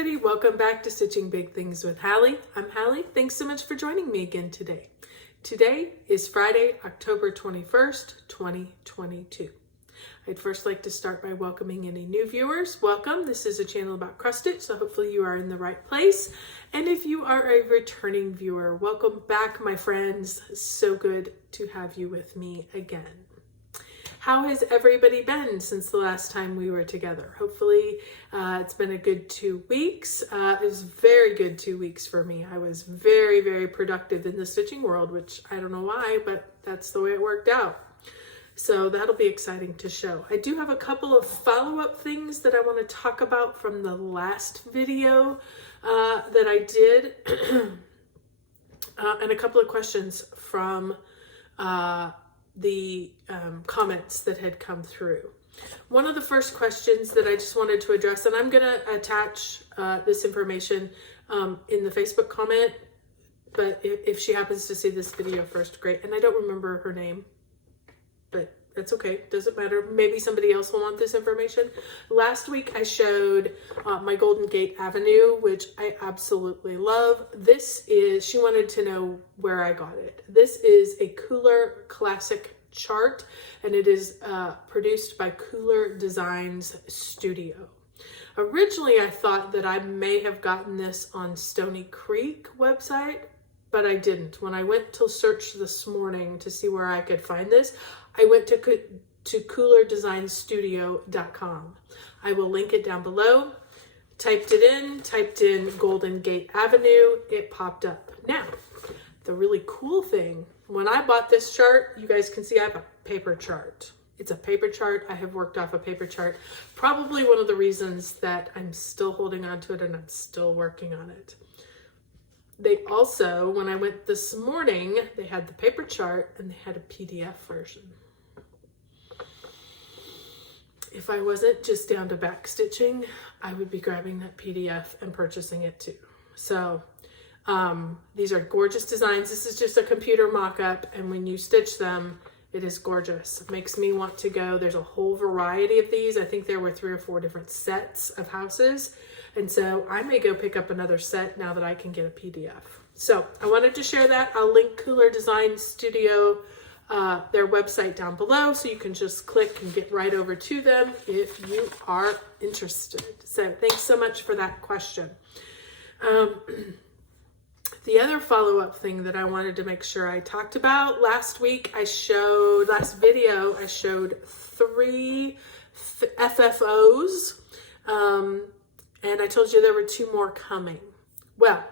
everybody, welcome back to Stitching Big Things with Hallie. I'm Hallie. Thanks so much for joining me again today. Today is Friday, October 21st, 2022. I'd first like to start by welcoming any new viewers. Welcome. This is a channel about cross stitch, so hopefully you are in the right place. And if you are a returning viewer, welcome back, my friends. So good to have you with me again. How has everybody been since the last time we were together? Hopefully it's been a good 2 weeks. It was very good 2 weeks for me. I was very, very productive in the stitching world, which I don't know why, but that's the way it worked out. So that'll be exciting to show. I do have a couple of follow-up things that I want to talk about from the last video that I did, and a couple of questions from the comments that had come through. One of the first questions that I just wanted to address, and I'm going to attach this information in the Facebook comment, but if she happens to see this video first, great. And I don't remember her name, but that's okay. Doesn't matter. Maybe somebody else will want this information. Last week I showed my Golden Gate Avenue, which I absolutely love. This is, she wanted to know where I got it. This is a Cooler Classic chart, and it is produced by Cooler Designs Studio. Originally, I thought that I may have gotten this on Stony Creek website, but I didn't. When I went to search this morning to see where I could find this, I went to coolerdesignsstudio.com. I will link it down below. Typed in Golden Gate Avenue, it popped up. Now, the really cool thing, when I bought this chart, you guys can see I have a paper chart. It's a paper chart. I have worked off a paper chart. Probably one of the reasons that I'm still holding on to it and I'm still working on it. They also, when I went this morning, they had the paper chart and they had a PDF version. If I wasn't just down to back stitching, I would be grabbing that PDF and purchasing it too. So these are gorgeous designs. This is just a computer mock-up, and when you stitch them, it is gorgeous. It makes me want to go. There's a whole variety of these. I think there were 3 or 4 different sets of houses. And so I may go pick up another set now that I can get a PDF. So I wanted to share that. I'll link Cooler Design Studio, their website down below, so you can just click and get right over to them if you are interested. So thanks so much for that question. The other follow-up thing that I wanted to make sure I talked about, last video, I showed 3 FFOs, and I told you there were 2 more coming. Well,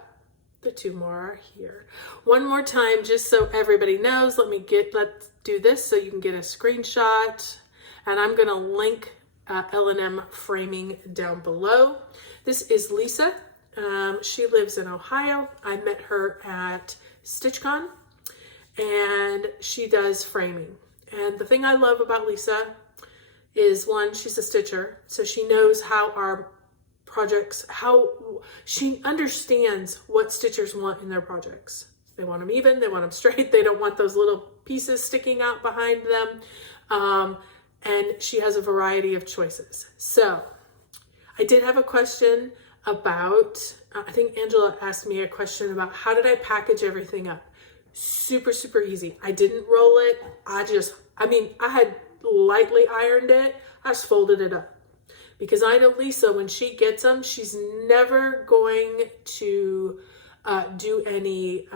the 2 more are here. One more time, just so everybody knows, let's do this so you can get a screenshot, and I'm gonna link L&M Framing down below. This is Lisa. She lives in Ohio. I met her at StitchCon, and she does framing. And the thing I love about Lisa is, one, she's a stitcher, so she knows how our projects, how she understands what stitchers want in their projects. They want them even, they want them straight, they don't want those little pieces sticking out behind them. And she has a variety of choices. So I did have a question about, I think Angela asked me a question about how did I package everything up? Super, super easy. I didn't roll it. I had lightly ironed it. I just folded it up. Because I know Lisa, when she gets them, she's never going to do any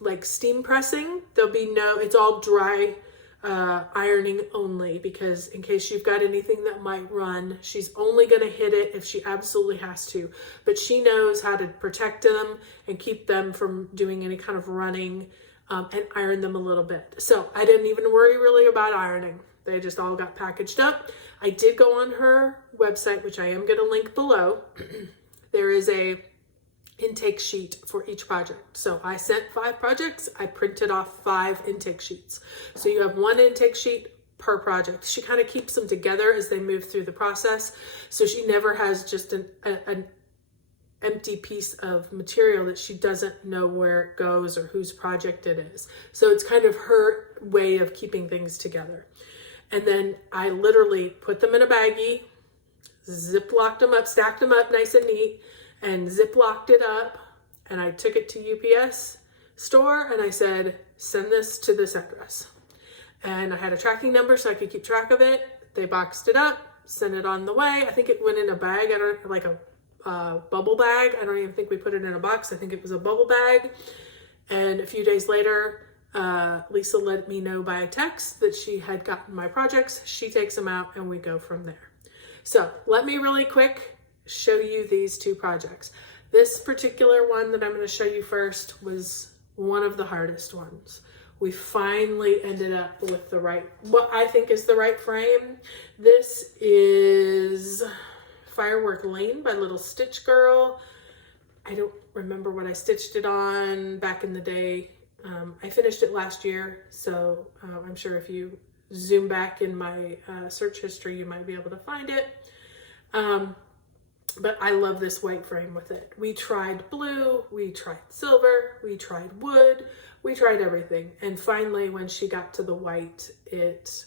like steam pressing. There'll be it's all dry ironing only, because in case you've got anything that might run, she's only going to hit it if she absolutely has to. But she knows how to protect them and keep them from doing any kind of running, and iron them a little bit. So I didn't even worry really about ironing. They just all got packaged up. I did go on her website, which I am going to link below. There is a intake sheet for each project. So I sent 5 projects. I printed off 5 intake sheets. So you have 1 intake sheet per project. She kind of keeps them together as they move through the process. So she never has just an empty piece of material that she doesn't know where it goes or whose project it is. So it's kind of her way of keeping things together. And then I literally put them in a baggie, zip-locked them up, stacked them up nice and neat, and ziplocked it up, and I took it to UPS store and I said, send this to this address. And I had a tracking number so I could keep track of it. They boxed it up, sent it on the way. I think it went in a bag, like a bubble bag. I don't even think we put it in a box. I think it was a bubble bag. And a few days later, Lisa let me know by text that she had gotten my projects. She takes them out and we go from there. So let me really quick show you these two projects. This particular one that I'm going to show you first was one of the hardest ones. We finally ended up with what I think is the right frame. This is Firework Lane by Little Stitch Girl. I don't remember what I stitched it on back in the day. I finished it last year, so I'm sure if you zoom back in my search history, you might be able to find it. But I love this white frame with it. We tried blue, we tried silver, we tried wood, we tried everything. And finally, when she got to the white, it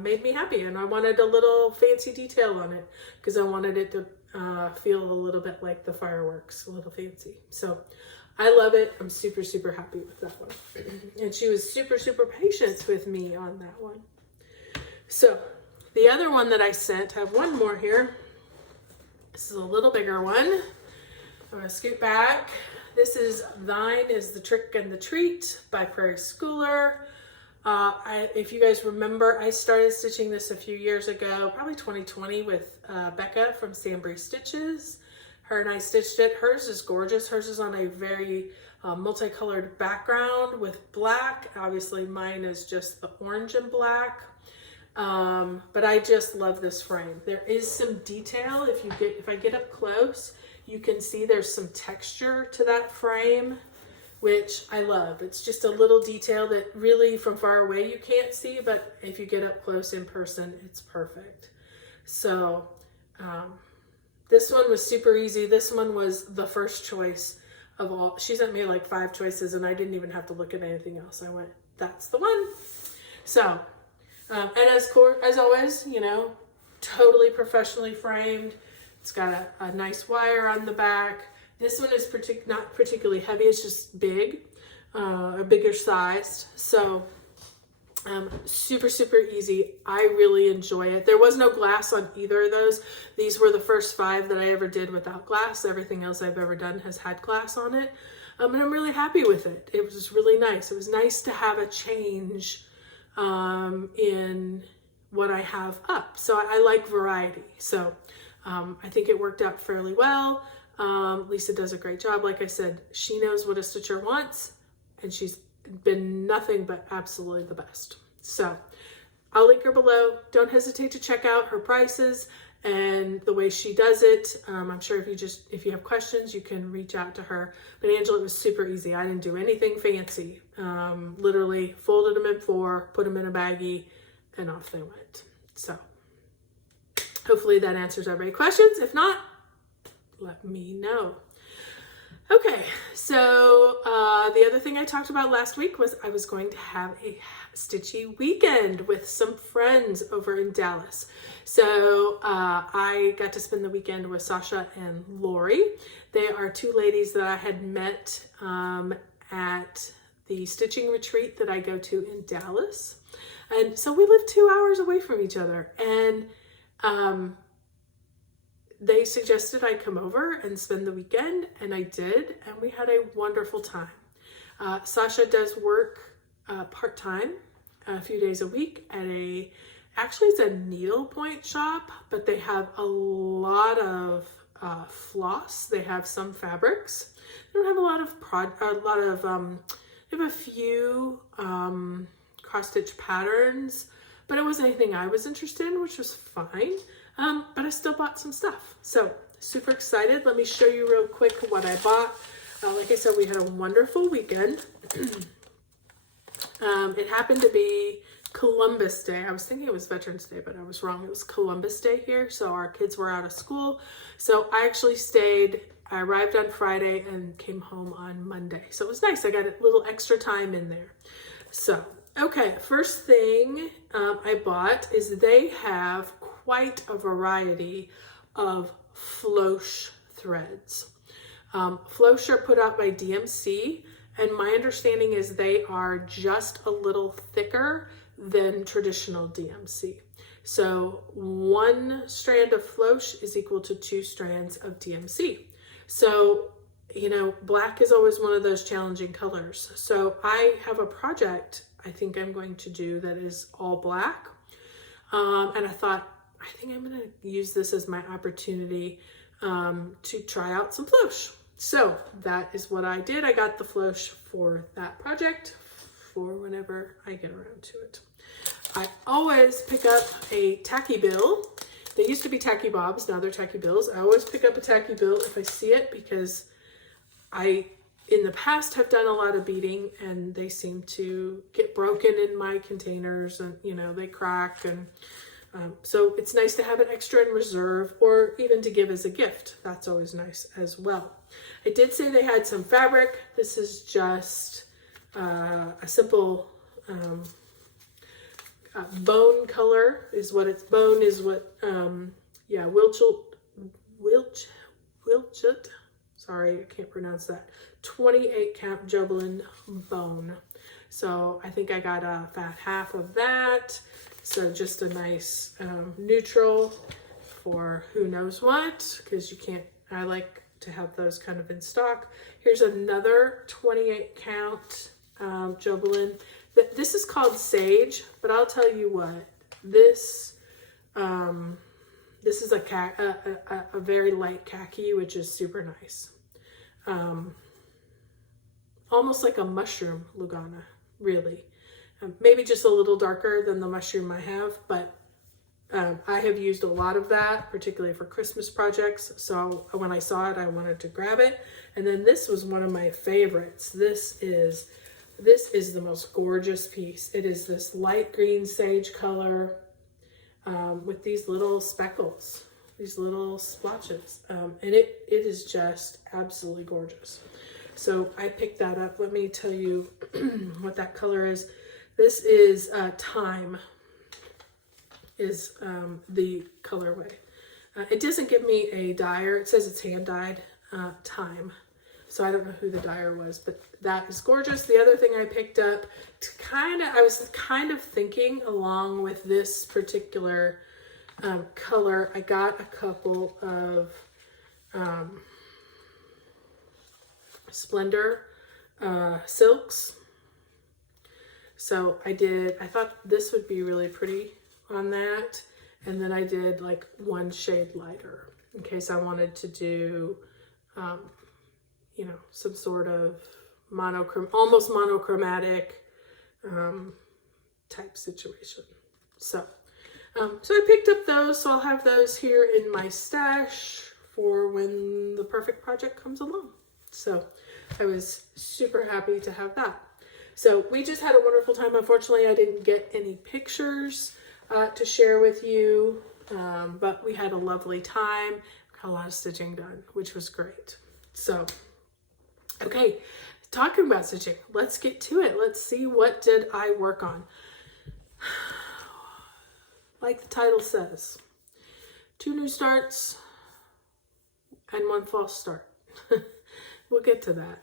made me happy. And I wanted a little fancy detail on it because I wanted it to feel a little bit like the fireworks, a little fancy. So I love it. I'm super, super happy with that one. And she was super, super patient with me on that one. So the other one that I sent, I have one more here. This is a little bigger one. I'm going to scoot back. This is Thine is the Trick and the Treat by Prairie Schooler. If you guys remember, I started stitching this a few years ago, probably 2020 with Becca from Stanbury Stitches. Her and I stitched it. Hers is gorgeous. Hers is on a very multicolored background with black. Obviously mine is just the orange and black. But I just love this frame. There is some detail. If I get up close, you can see there's some texture to that frame, which I love. It's just a little detail that really from far away you can't see, but if you get up close in person, it's perfect. So, this one was super easy. This one was the first choice of all. She sent me like 5 choices and I didn't even have to look at anything else. I went, that's the one. So, and as always, you know, totally professionally framed. It's got a nice wire on the back. This one is not particularly heavy. It's just big, a bigger sized. So super, super easy. I really enjoy it. There was no glass on either of those. These were the first 5 that I ever did without glass. Everything else I've ever done has had glass on it. And I'm really happy with it. It was just really nice. It was nice to have a change in what I have up. So I like variety. So I think it worked out fairly well. Lisa does a great job. Like I said, she knows what a stitcher wants and she's been nothing but absolutely the best. So I'll link her below. Don't hesitate to check out her prices and the way she does it. I'm sure if you have questions, you can reach out to her. But Angela, it was super easy. I didn't do anything fancy. Literally folded them in 4, put them in a baggie, and off they went. So hopefully that answers everybody's questions. If not, let me know. Okay, so the other thing I talked about last week was I was going to have a stitchy weekend with some friends over in Dallas. So I got to spend the weekend with Sasha and Lori. They are 2 ladies that I had met at the stitching retreat that I go to in Dallas. And so we live 2 hours away from each other. And they suggested I come over and spend the weekend, and I did, and we had a wonderful time. Sasha does work part-time, a few days a week at actually it's a needlepoint shop, but they have a lot of floss. They have some fabrics. They don't have a lot of they have a few cross-stitch patterns, but it wasn't anything I was interested in, which was fine. But I still bought some stuff. So super excited. Let me show you real quick what I bought. Like I said, we had a wonderful weekend. It happened to be Columbus Day. I was thinking it was Veterans Day, but I was wrong. It was Columbus Day here. So our kids were out of school. So I actually stayed. I arrived on Friday and came home on Monday. So it was nice. I got a little extra time in there. So, okay. First thing I bought is they have quite a variety of floss threads. Flosstube put out by DMC, and my understanding is they are just a little thicker than traditional DMC. So 1 strand of Flosstube is equal to 2 strands of DMC. So, you know, black is always one of those challenging colors. So I have a project I think I'm going to do that is all black. And I thought, I think I'm going to use this as my opportunity to try out some Flosstube. So that is what I did. I got the Flosstube for that project for whenever I get around to it. I always pick up a tacky bill. They used to be tacky bobs, now they're tacky bills. I always pick up a tacky bill if I see it, because I, in the past, have done a lot of beading and they seem to get broken in my containers, and, you know, they crack. And so it's nice to have an extra in reserve, or even to give as a gift. That's always nice as well. I did say they had some fabric. This is just a simple bone color is what it's, bone is what, yeah, Wilchit, sorry, I can't pronounce that, 28 count Joblin bone. So I think I got a fat half of that. So just a nice neutral for who knows what, because you can't, I like to have those kind of in stock. Here's another 28 count Joblin. This is called Sage, but I'll tell you what, this is a very light khaki, which is super nice. Almost like a mushroom Lugana, really. Maybe just a little darker than the mushroom I have, but I have used a lot of that, particularly for Christmas projects. So when I saw it, I wanted to grab it. And then this was one of my favorites. This is the most gorgeous piece. It is this light green sage color with these little speckles, these little splotches. And it is just absolutely gorgeous. So I picked that up. Let me tell you what that color is. This is Thyme is the colorway. It doesn't give me a dyer. It says it's hand dyed, Thyme. So I don't know who the dyer was, but that is gorgeous. The other thing I picked up to I was kind of thinking along with this particular color, I got a couple of Splendor silks. So I thought this would be really pretty on that. And then I did like 1 shade lighter in case I wanted to do, you know, some sort of almost monochromatic type situation. So I picked up those. So I'll have those here in my stash for when the perfect project comes along. So I was super happy to have that. So we just had a wonderful time. Unfortunately, I didn't get any pictures to share with you, but we had a lovely time. Got a lot of stitching done, which was great. So, okay, talking about stitching, let's get to it. Let's see, what did I work on? Like the title says, 2 new starts and 1 false start. We'll get to that.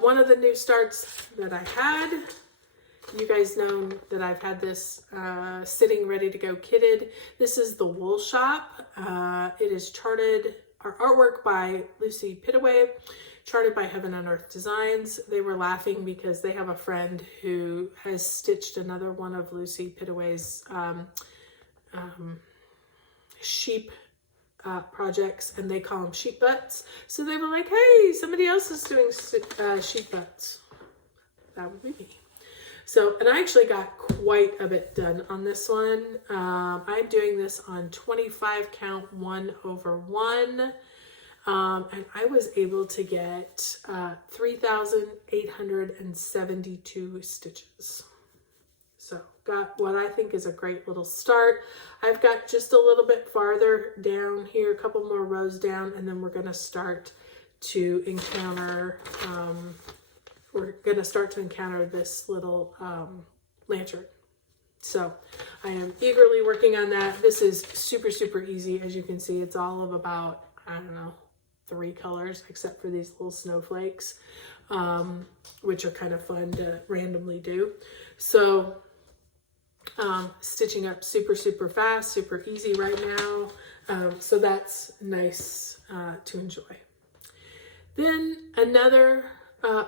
One of the new starts that I had, you guys know that I've had this sitting ready to go kitted. This is the Wool Shop. It is charted, our artwork by Lucy Pittaway, charted by Heaven and Earth Designs. They were laughing because they have a friend who has stitched another one of Lucy Pittaway's sheep projects, and they call them sheep butts. So they were like, hey, somebody else is doing sheep butts. That would be me. So, and I actually got quite a bit done on this one. I'm doing this on 25 count 1/1. And I was able to get 3,872 stitches. So got what I think is a great little start. I've got just a little bit farther down here, a couple more rows down, and then we're going to start to encounter, this little lantern. So I am eagerly working on that. This is super, super easy. As you can see, it's all of about, I don't know, 3 colors, except for these little snowflakes, which are kind of fun to randomly do. So stitching up super, super fast, super easy right now. So that's nice to enjoy. Then another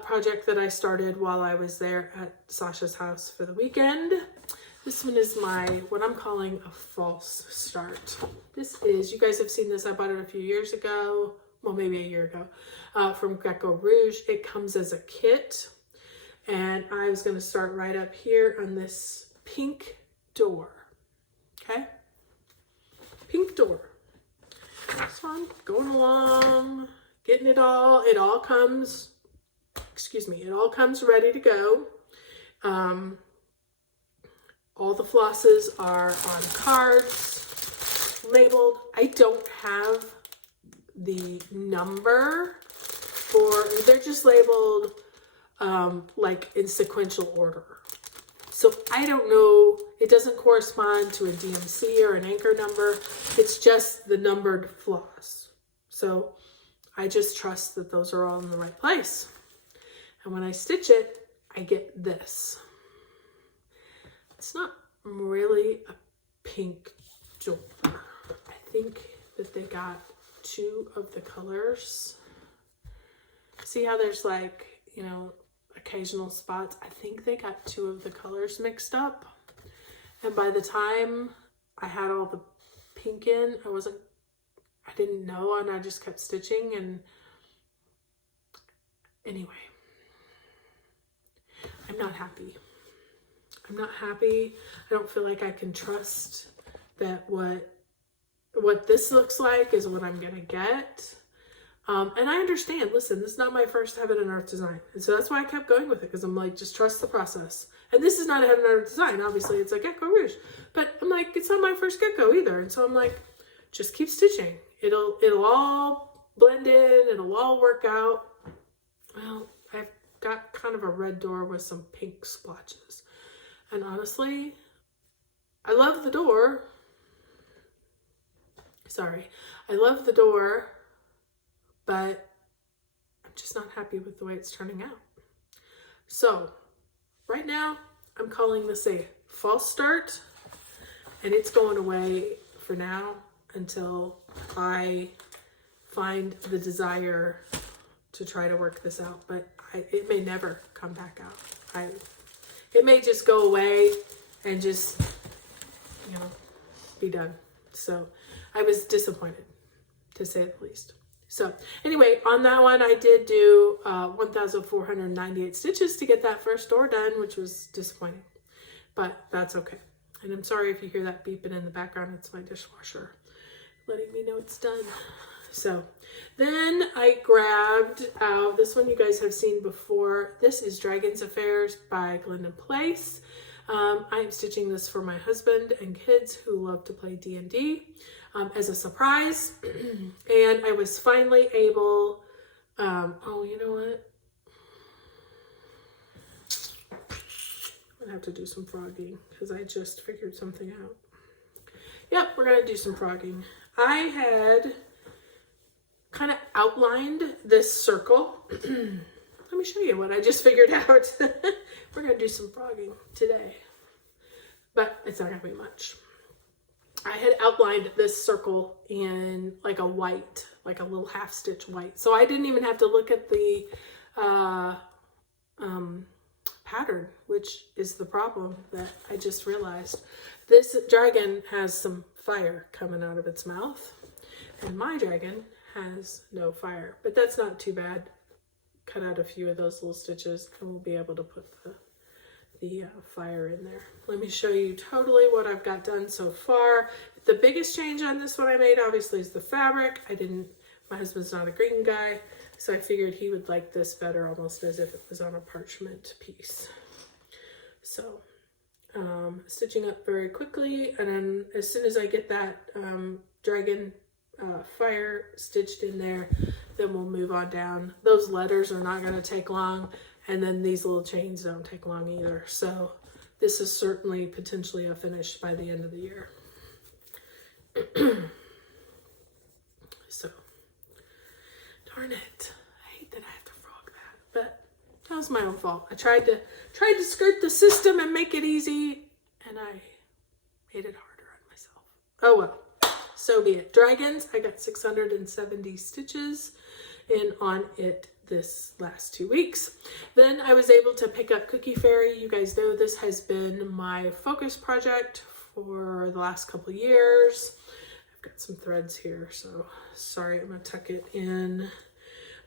project that I started while I was there at Sasha's house for the weekend. This one is what I'm calling a false start. This is, you guys have seen this, I bought it a few years ago, well, maybe a year ago, from Gecko Rouge. It comes as a kit, and I was going to start right up here on this pink door, okay? Pink door. So I'm going along, getting it all comes ready to go. All the flosses are on cards, labeled. I don't have the number they're just labeled like in sequential order. So I don't know, it doesn't correspond to a DMC or an anchor number. It's just the numbered floss. So I just trust that those are all in the right place. And when I stitch it, I get this. It's not really a pink door. I think that they got 2 of the colors. See how there's like, you know, occasional spots? I think they got 2 of the colors mixed up. And by the time I had all the pink in, I didn't know, and I just kept stitching. And anyway, I'm not happy. I'm not happy. I don't feel like I can trust that what this looks like is what I'm gonna get. And I understand, listen, this is not my first Heaven and Earth design. And so that's why I kept going with it, because I'm like, just trust the process. And this is not a Heaven and Earth design. Obviously, it's a Gecko Rouge. But I'm like, it's not my first gecko either. And so I'm like, just keep stitching. It'll all blend in. It'll all work out. Well, I've got kind of a red door with some pink splotches. And honestly, I love the door. Sorry. I love the door, but I'm just not happy with the way it's turning out. So right now, I'm calling this a false start, and it's going away for now until I find the desire to try to work this out. But it may never come back out. It may just go away and just, you know, be done. So I was disappointed, to say the least. So anyway, on that one, I did do 1,498 stitches to get that first door done, which was disappointing, but that's okay. And I'm sorry if you hear that beeping in the background. It's my dishwasher letting me know it's done. So then I grabbed out this one you guys have seen before. This is Dragon's Affairs by Glendon Place. I'm stitching this for my husband and kids who love to play D&D as a surprise. And I was finally able, oh, you know what? I'm gonna have to do some frogging because I just figured something out. Yep, we're gonna do some frogging. I had kind of outlined this circle. Let me show you what I just figured out. We're gonna do some frogging today, but it's not gonna be much. I had outlined this circle in like a white, like a little half stitch white. So I didn't even have to look at the pattern, which is the problem that I just realized. This dragon has some fire coming out of its mouth, and my dragon has no fire, but that's not too bad. Cut out a few of those little stitches and we'll be able to put the fire in there. Let me show you totally what I've got done so far. The biggest change on this one I made obviously is the fabric. My husband's not a green guy, so I figured he would like this better, almost as if it was on a parchment piece. So stitching up very quickly, and then as soon as I get that dragon fire stitched in there, then we'll move on down. Those letters are not going to take long, and then these little chains don't take long either. So this is certainly potentially a finish by the end of the year. So darn it. I hate that I have to frog that, but that was my own fault. I tried to skirt the system and make it easy, and I made it harder on myself. Oh well, so be it. Dragons, I got 670 stitches in on it this last 2 weeks. Then I was able to pick up Cookie Fairy. You guys know this has been my focus project for the last couple years. I've got some threads here, so sorry, I'm gonna tuck it in.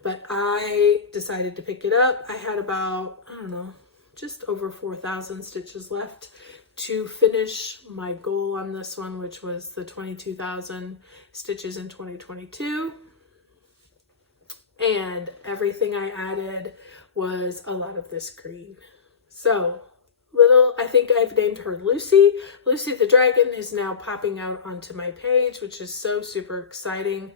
But I decided to pick it up. I had about, I don't know, just over 4,000 stitches left to finish my goal on this one, which was the 22,000 stitches in 2022. And everything I added was a lot of this green. So I think I've named her Lucy. Lucy the dragon is now popping out onto my page, which is so super exciting.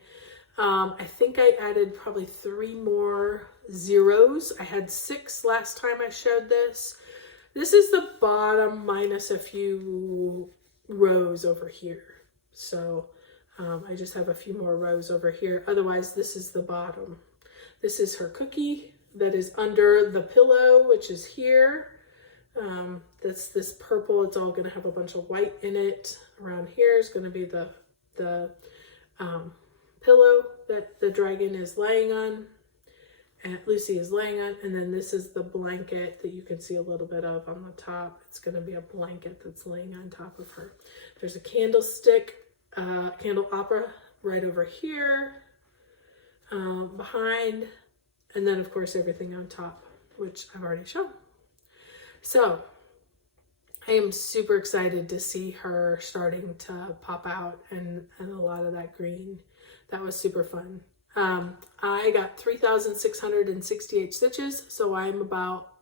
I think I added probably 3 more zeros. I had 6 last time I showed this. This is the bottom minus a few rows over here. So I just have a few more rows over here. Otherwise, this is the bottom. This is her cookie that is under the pillow, which is here. That's this purple. It's all going to have a bunch of white in it. Around here is going to be the pillow that the dragon is laying on, and Lucy is laying on, and then this is the blanket that you can see a little bit of on the top. It's going to be a blanket that's laying on top of her. There's a candlestick, candelabra right over here, behind, and then of course everything on top, which I've already shown. So I am super excited to see her starting to pop out and a lot of that green. That was super fun. I got 3,668 stitches, so I'm about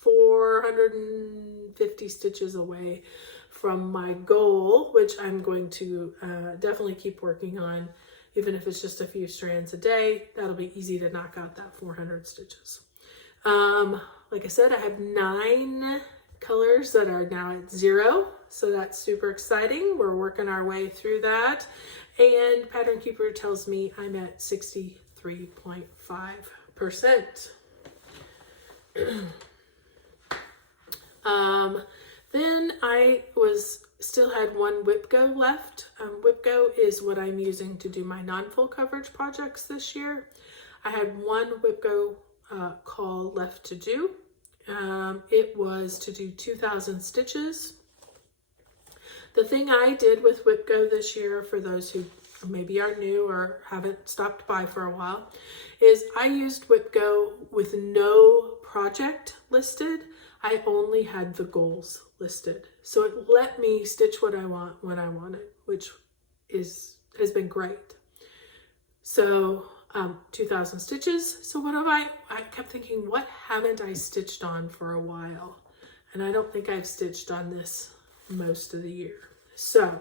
450 stitches away from my goal, which I'm going to definitely keep working on. Even if it's just a few strands a day, that'll be easy to knock out that 400 stitches. Like I said, I have 9 colors that are now at 0, so that's super exciting. We're working our way through that. And Pattern Keeper tells me I'm at 63.5%. Then I still had 1 whip go left. Whip go is what I'm using to do my non-full coverage projects this year. I had 1 whip go call left to do. It was to do 2,000 stitches. The thing I did with whip go this year, for those who maybe are new or haven't stopped by for a while, is I used whip go with no project listed. I only had the goals listed. So it let me stitch what I want when I want it, which has been great. So 2,000 stitches. So what have I kept thinking, what haven't I stitched on for a while? And I don't think I've stitched on this most of the year. So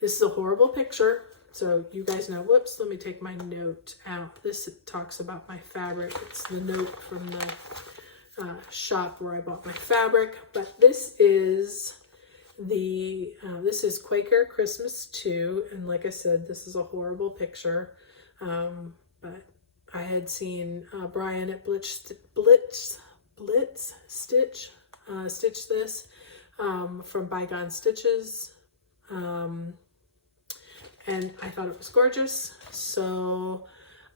this is a horrible picture. So you guys know, whoops, let me take my note out. This talks about my fabric. It's the note from the shop where I bought my fabric, but this is this is Quaker Christmas 2, and like I said, this is a horrible picture, but I had seen Brian at Blitz Stitch stitch this from Bygone Stitches, and I thought it was gorgeous. So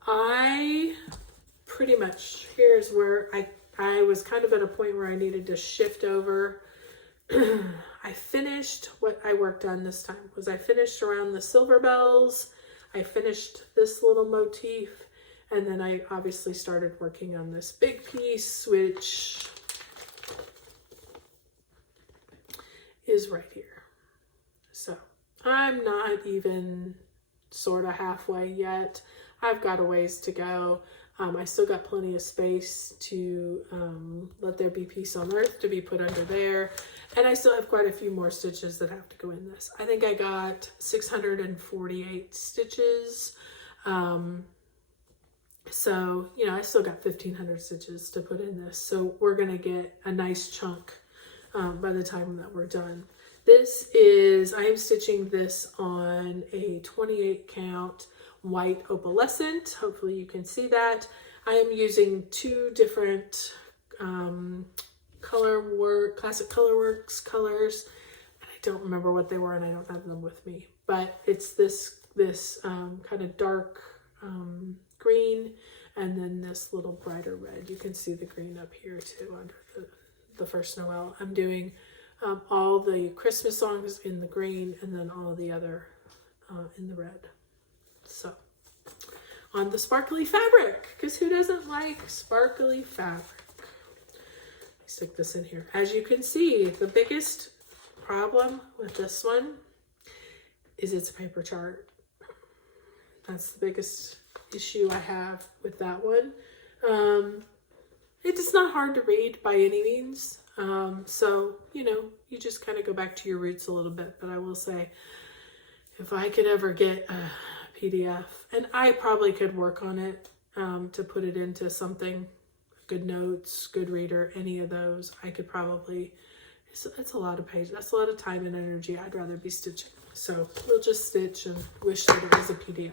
I pretty much, here's where I was kind of at a point where I needed to shift over. I finished what I worked on this time. I finished around the silver bells. I finished this little motif, and then I obviously started working on this big piece, which is right here. So I'm not even sort of halfway yet. I've got a ways to go. I still got plenty of space to let there be peace on earth to be put under there. And I still have quite a few more stitches that have to go in this. I think I got 648 stitches. So, you know, I still got 1,500 stitches to put in this. So we're going to get a nice chunk by the time that we're done. This is, I am stitching this on a 28 count white opalescent. Hopefully you can see that. I am using 2 different Classic Colorworks colors. I don't remember what they were and I don't have them with me, but it's this kind of dark green and then this little brighter red. You can see the green up here too under the first Noel. I'm doing all the Christmas songs in the green and then all the other in the red. So on the sparkly fabric, because who doesn't like sparkly fabric? Let me stick this in here. As you can see, the biggest problem with this one is it's a paper chart. That's the biggest issue I have with that one. It is not hard to read by any means. So, you know, you just kind of go back to your roots a little bit. But I will say, if I could ever get a PDF, and I probably could work on it to put it into something, Good Notes, Good Reader, any of those, I could probably, it's a lot of pages. That's a lot of time and energy. I'd rather be stitching. So we'll just stitch and wish that it was a PDF.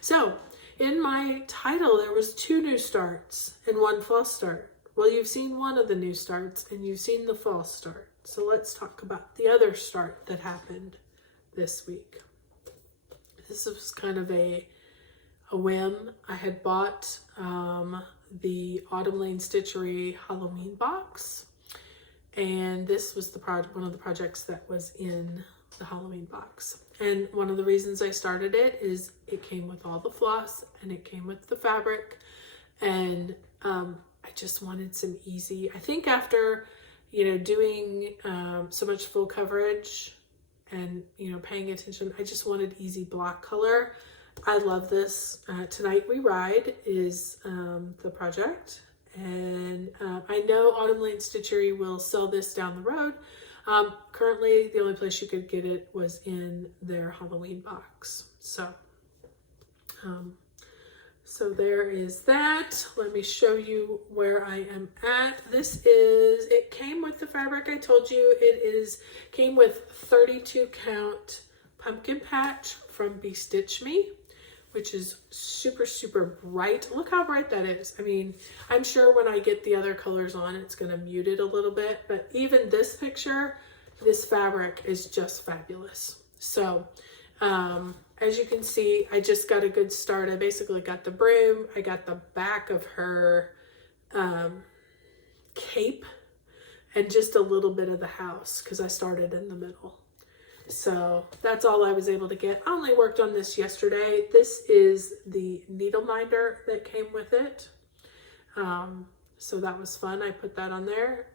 So in my title, there was 2 new starts and 1 false start. Well, you've seen one of the new starts and you've seen the false start. So let's talk about the other start that happened this week. This was kind of a whim. I had bought the Autumn Lane Stitchery Halloween box, and this was the one of the projects that was in the Halloween box. And one of the reasons I started it is it came with all the floss and it came with the fabric, and I just wanted some easy, I think after, you know, doing so much full coverage and, you know, paying attention, I just wanted easy block color. I love this. Tonight We Ride is the project, and I know Autumn Lane Stitchery will sell this down the road. Currently, the only place you could get it was in their Halloween box. So there is that. Let me show you where I am at. It came with the fabric. I told you came with 32 count pumpkin patch from Be Stitch Me, which is super, super bright. Look how bright that is. I mean, I'm sure when I get the other colors on, it's going to mute it a little bit, but even this picture, this fabric is just fabulous. So, as you can see, I just got a good start. I basically got the broom. I got the back of her cape and just a little bit of the house because I started in the middle. So that's all I was able to get. I only worked on this yesterday. This is the needle minder that came with it. So that was fun. I put that on there.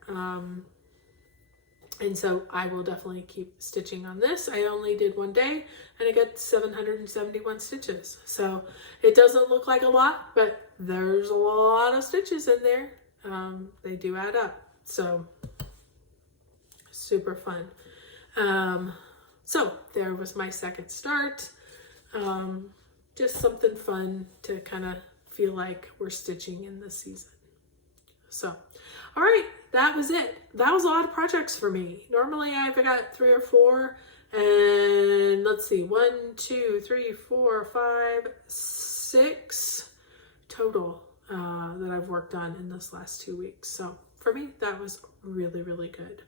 And so I will definitely keep stitching on this. I only did 1 day and I got 771 stitches. So it doesn't look like a lot, but there's a lot of stitches in there. They do add up. So super fun. So there was my second start. Just something fun to kind of feel like we're stitching in the season. So, all right, that was it. That was a lot of projects for me. Normally I've got 3 or 4, and let's see, 1, 2, 3, 4, 5, 6 total that I've worked on in this last 2 weeks. So for me, that was really, really good.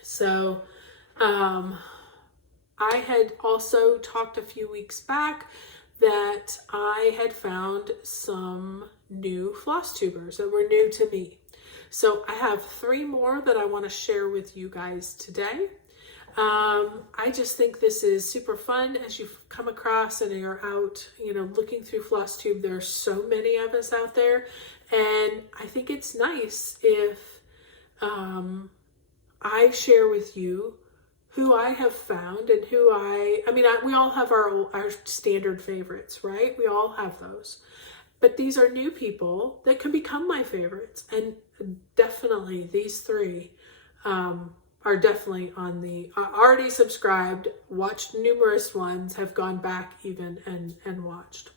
So, I had also talked a few weeks back that I had found some new floss tubers that were new to me. So I have 3 more that I want to share with you guys today. I just think this is super fun as you come across and you're out, you know, looking through Flosstube. There are so many of us out there, and I think it's nice if I share with you who I have found and who we all have our standard favorites, right? We all have those. But these are new people that can become my favorites. And definitely these 3 are definitely on the, already subscribed, watched numerous ones, have gone back even and watched.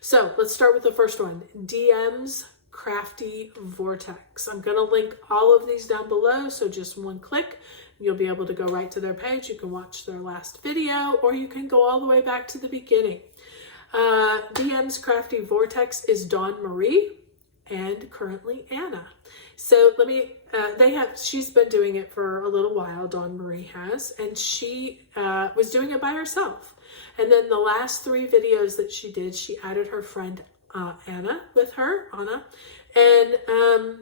So let's start with the first one, DM's Crafty Vortex. I'm going to link all of these down below. So just 1 click. You'll be able to go right to their page. You can watch their last video, or you can go all the way back to the beginning. DM's Crafty Vortex is Dawn Marie and currently Anna. So let me, she's been doing it for a little while, Dawn Marie has, and she was doing it by herself. And then the last 3 videos that she did, she added her friend Anna with her, Anna, and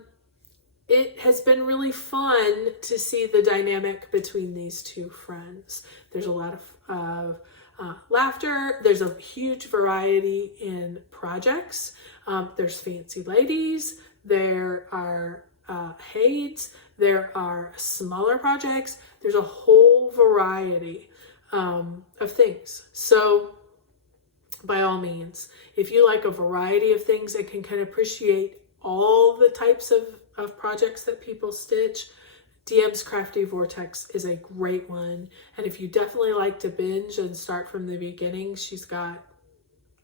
it has been really fun to see the dynamic between these 2 friends. There's a lot of laughter. There's a huge variety in projects. There's fancy ladies. There are Hades. There are smaller projects. There's a whole variety of things. So by all means, if you like a variety of things and can appreciate all the types of projects that people stitch, DM's Crafty Vortex is a great one. And if you definitely like to binge and start from the beginning, she's got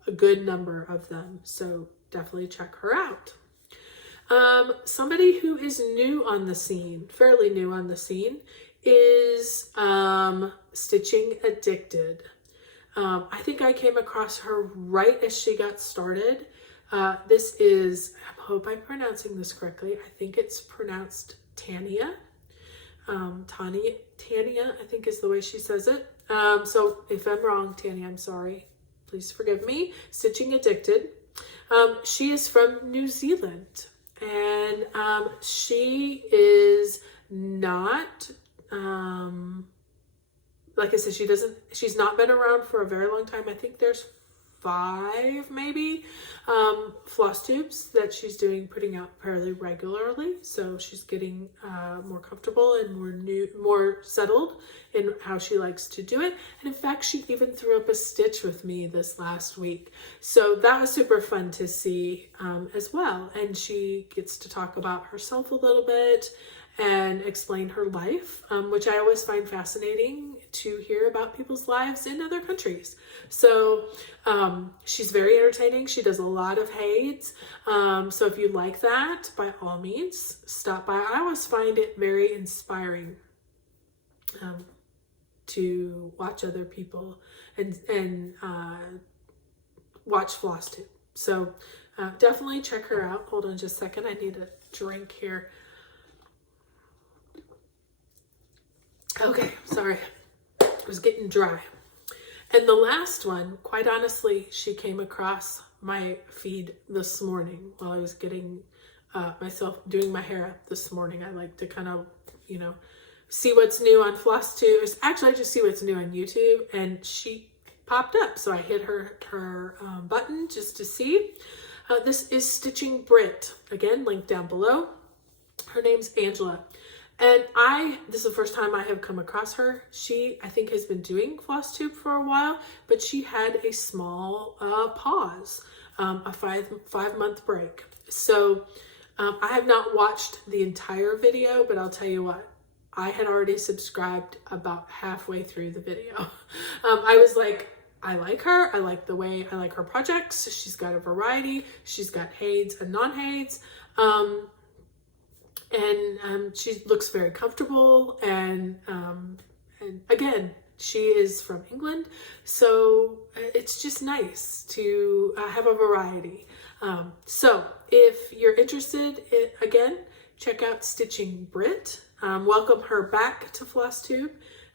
a good number of them. So definitely check her out. Somebody who is new on the scene, fairly new on the scene, is Stitching Addicted. I think I came across her right as she got started. This is, I hope I'm pronouncing this correctly. I think it's pronounced Tania. Tania, I think is the way she says it. So if I'm wrong, Tania, I'm sorry. Please forgive me. Stitching Addicted. She is from New Zealand, and she is not, like I said, she's not been around for a very long time. I think there's 5 maybe Flosstubes that she's putting out fairly regularly. So she's getting more comfortable and more settled in how she likes to do it. And in fact, she even threw up a stitch with me this last week. So that was super fun to see as well. And she gets to talk about herself a little bit and explain her life, which I always find fascinating to hear about people's lives in other countries. So she's very entertaining. She does a lot of Hades. So if you like that, by all means, stop by. I always find it very inspiring to watch other people and watch Flosstube. So definitely check her out. Hold on just a second. I need a drink here. Okay, sorry. It was getting dry. And the last one, quite honestly, she came across my feed this morning while I was getting doing my hair up this morning. I like to kind of, see what's new on Flosstube. Actually, I just see what's new on YouTube, and she popped up. So I hit her button just to see. This is Stitching Brit. Again, link down below. Her name's Angela. And this is the first time I have come across her. She, I think, has been doing Flosstube for a while, but she had a small pause, a 5-month break. So I have not watched the entire video, but I'll tell you what, I had already subscribed about halfway through the video. I was like, I like her. I like her projects. She's got a variety. She's got Hades and non-Hades. And she looks very comfortable, and again, she is from England, so it's just nice to have a variety. So if you're interested, again, check out Stitching Brit. Welcome her back to Flosstube.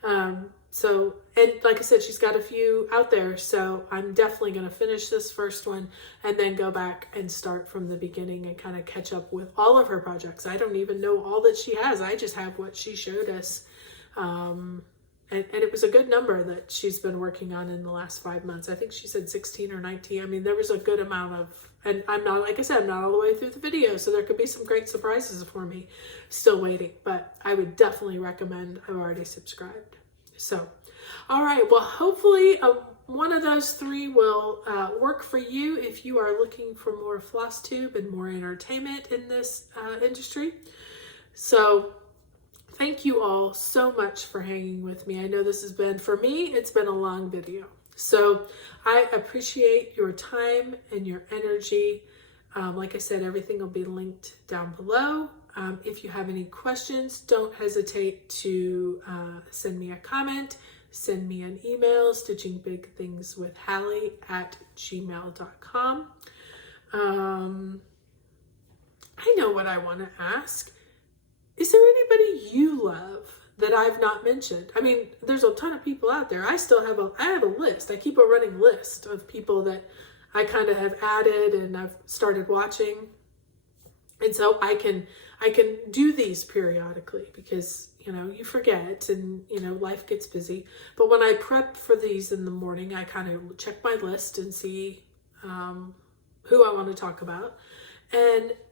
And like I said, she's got a few out there, so I'm definitely going to finish this first one and then go back and start from the beginning and kind of catch up with all of her projects. I don't even know all that she has. I just have what she showed us. And it was a good number that she's been working on in the last 5 months. I think she said 16 or 19. I mean, there was a good amount of, and I'm not, like I said, I'm not all the way through the video, so there could be some great surprises for me still waiting, but I would definitely recommend. I've already subscribed. So, all right, well, hopefully one of those 3 will work for you if you are looking for more Flosstube and more entertainment in this industry. So thank you all so much for hanging with me. I know this has been, for me, it's been a long video. So I appreciate your time and your energy. Like I said, everything will be linked down below. If you have any questions, don't hesitate to send me a comment. send me an email, stitchingbigthingswithhallie@gmail.com. I know what I want to ask. Is there anybody you love that I've not mentioned? I mean, there's a ton of people out there. I have a list. I keep a running list of people that I kind of have added and I've started watching. And so I can do these periodically because, you forget and, life gets busy. But when I prep for these in the morning, I kind of check my list and see who I want to talk about.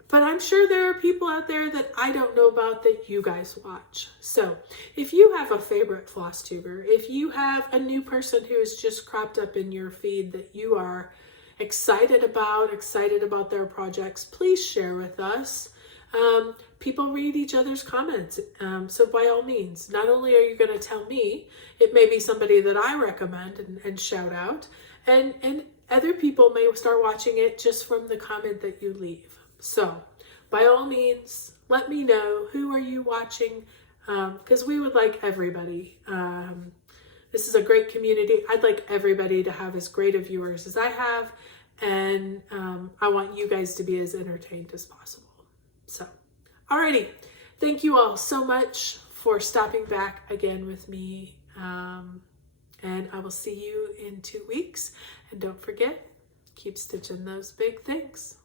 But I'm sure there are people out there that I don't know about that you guys watch. So if you have a favorite Flosstuber, if you have a new person who has just cropped up in your feed that you are excited about their projects, please share with us. People read each other's comments. So by all means, not only are you going to tell me, it may be somebody that I recommend and shout out, and other people may start watching it just from the comment that you leave. So by all means, let me know, who are you watching? Because we would like everybody. This is a great community. I'd like everybody to have as great of viewers as I have. And I want you guys to be as entertained as possible. So, alrighty. Thank you all so much for stopping back again with me. And I will see you in 2 weeks. And don't forget, keep stitching those big things.